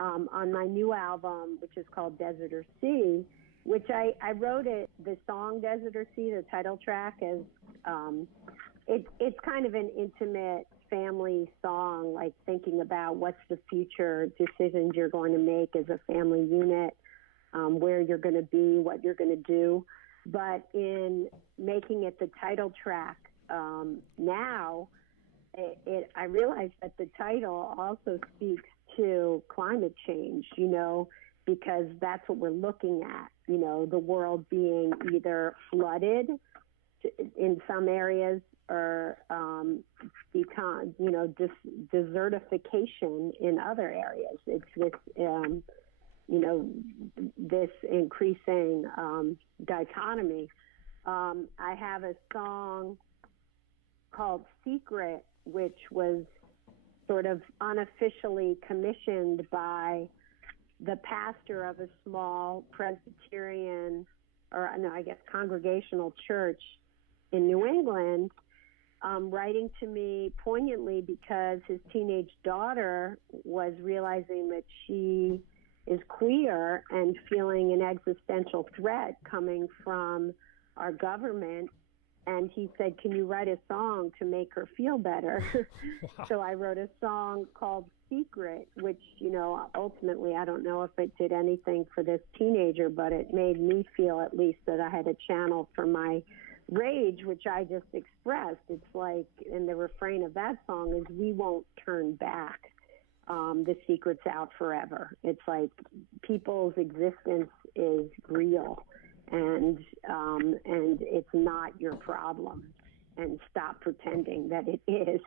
on my new album, which is called Desert or Sea, which I wrote the song Desert or Sea, the title track, as it's kind of an intimate family song, like thinking about what's the future decisions you're going to make as a family unit, where you're going to be, what you're going to do. But in making it the title track now, I realized that the title also speaks to climate change, because that's what we're looking at, the world being either flooded in some areas or desertification in other areas. It's this increasing dichotomy. I have a song called Secret, which was sort of unofficially commissioned by the pastor of a small Presbyterian, congregational church in New England, writing to me poignantly because his teenage daughter was realizing that she is queer and feeling an existential threat coming from our government. And he said, can you write a song to make her feel better? Wow. So I wrote a song called Secret, which, ultimately, I don't know if it did anything for this teenager, but it made me feel at least that I had a channel for my rage, which I just expressed. It's like, and the refrain of that song is, we won't turn back. The secret's out forever. It's like people's existence is real. And it's not your problem, and stop pretending that it is.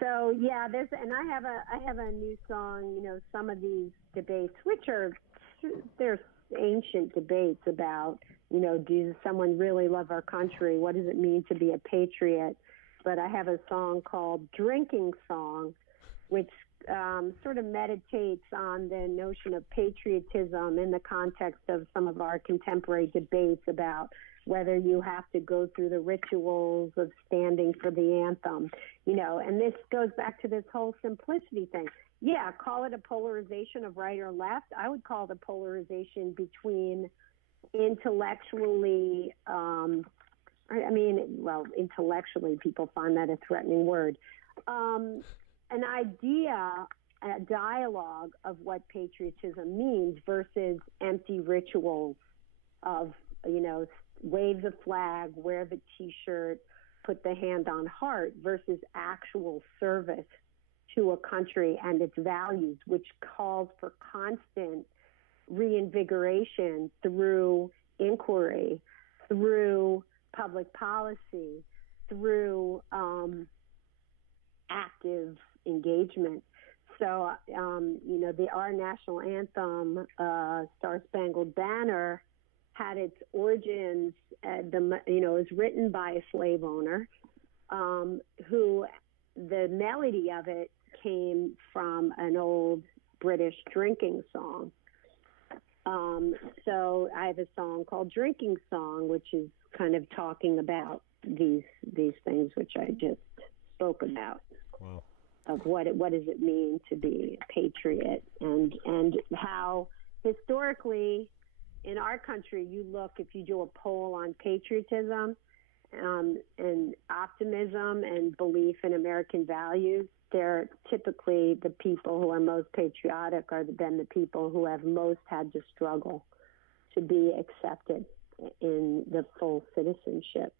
So yeah, I have a new song. Some of these debates, which there's ancient debates about, does someone really love our country? What does it mean to be a patriot? But I have a song called Drinking Song, which sort of meditates on the notion of patriotism in the context of some of our contemporary debates about whether you have to go through the rituals of standing for the anthem, and this goes back to this whole simplicity thing. Yeah, call it a polarization of right or left. I would call the polarization between intellectually, intellectually people find that a threatening word. An idea, a dialogue of what patriotism means versus empty rituals of, wave the flag, wear the T-shirt, put the hand on heart, versus actual service to a country and its values, which calls for constant reinvigoration through inquiry, through public policy, through active engagement. So, our national anthem, Star Spangled Banner, had its origins, was written by a slave owner, who the melody of it came from an old British drinking song. So I have a song called Drinking Song, which is kind of talking about these things which I just spoke about. Wow. Of what does it mean to be a patriot, and how historically in our country, if you do a poll on patriotism and optimism and belief in American values, they're typically the people who are most patriotic are then the people who have most had to struggle to be accepted in the full citizenship